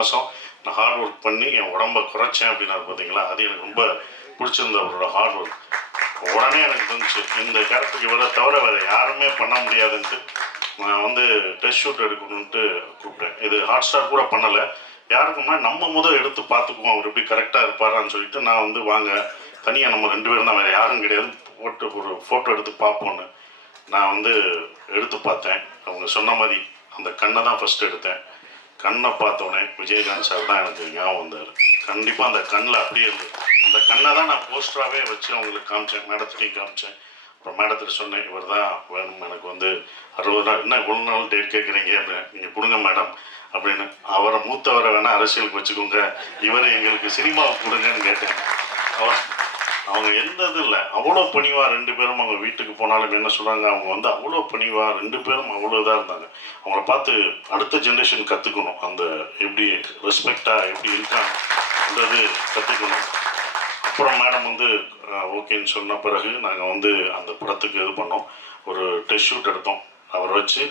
மாதம் நான் hard work பண்ணி என் உடம்பை குறைச்சேன் அப்படின்னாரு பார்த்தீங்களா, அது எனக்கு ரொம்ப பிடிச்சிருந்த அவரோட ஹார்ட் ஒர்க். உடனே எனக்கு தோணுச்சு இந்த கேரக்டருக்கு இவரை தவிர வேறு யாருமே பண்ண முடியாதுன்ட்டு நான் வந்து டெஸ்ட் ஷூட் எடுக்கணுன்ட்டு கூப்பிட்டேன். இது ஹாட் ஸ்டார் கூட பண்ணலை, யாருக்குமே நம்ம முதல் எடுத்து பார்த்துக்குவோம் அவர் எப்படி கரெக்டாக இருப்பாரான்னு சொல்லிட்டு நான் வந்து வாங்க தனியாக நம்ம 2 பேரும் தான், வேறு யாரும் கிடையாது, போட்டு ஒரு ஃபோட்டோ எடுத்து பார்ப்போன்னு நான் வந்து எடுத்து பார்த்தேன். அவங்க சொன்ன மாதிரி அந்த கண்ணை தான் ஃபஸ்ட்டு எடுத்தேன். கண்ணை பார்த்தோன்னே விஜயகாந்த் சார் தான் எனக்கு ஞாபகம் வந்தார். கண்டிப்பாக அந்த கண்ணில் அப்படியே இருந்தது. அந்த கண்ணை தான் நான் போஸ்டராகவே வச்சு அவங்களுக்கு காமிச்சேன், மேடத்துலையும் காமிச்சேன். அப்புறம் மேடத்துக்கு சொன்னேன், இவர் தான் வேணும் எனக்கு வந்து 60 நாள், என்ன இவ்வளோ நாள் டேட் கேட்குறீங்க அப்படின்னு, நீங்கள் கொடுங்க மேடம் அப்படின்னு. அவரை மூத்தவரை வேணால் அரசியலுக்கு வச்சுக்கோங்க, இவரை எங்களுக்கு சினிமாவுக்கு கொடுங்கன்னு கேட்டேன். அவங்க எந்த இது இல்லை, அவ்வளோ பணிவாக 2 பேரும் அவங்க வீட்டுக்கு போனாலும் என்ன சொல்கிறாங்க, அவங்க வந்து அவ்வளோ பணிவாக 2 பேரும் அவ்வளோ இதாக இருந்தாங்க. அவங்கள பார்த்து அடுத்த ஜென்ரேஷன் கற்றுக்கணும், அந்த எப்படி ரெஸ்பெக்டாக எப்படி இருக்காங்கன்றது கற்றுக்கணும். அப்புறம் மேடம் வந்து ஓகேன்னு சொன்ன பிறகு நாங்கள் வந்து அந்த படத்துக்கு இது பண்ணோம், ஒரு டெஸ்ட் ஷூட் எடுத்தோம். அவரை வச்சு